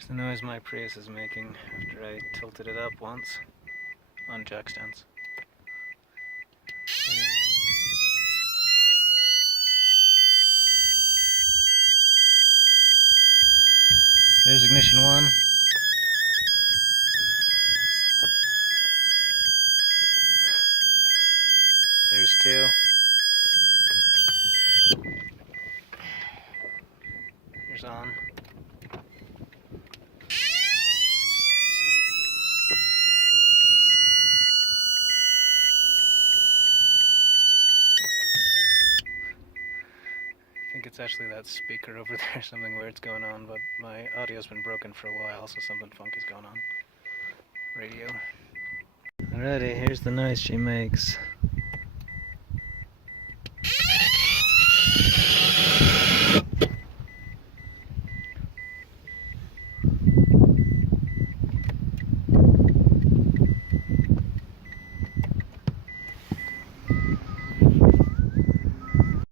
Here's the noise my Prius is making after I tilted it up once on jack stands. There's ignition 1. There's 2. Here's on. I think it's actually that speaker over there, something weird's going on, but my audio's been broken for a while, so something funky's going on. Radio. Alrighty, here's the noise she makes.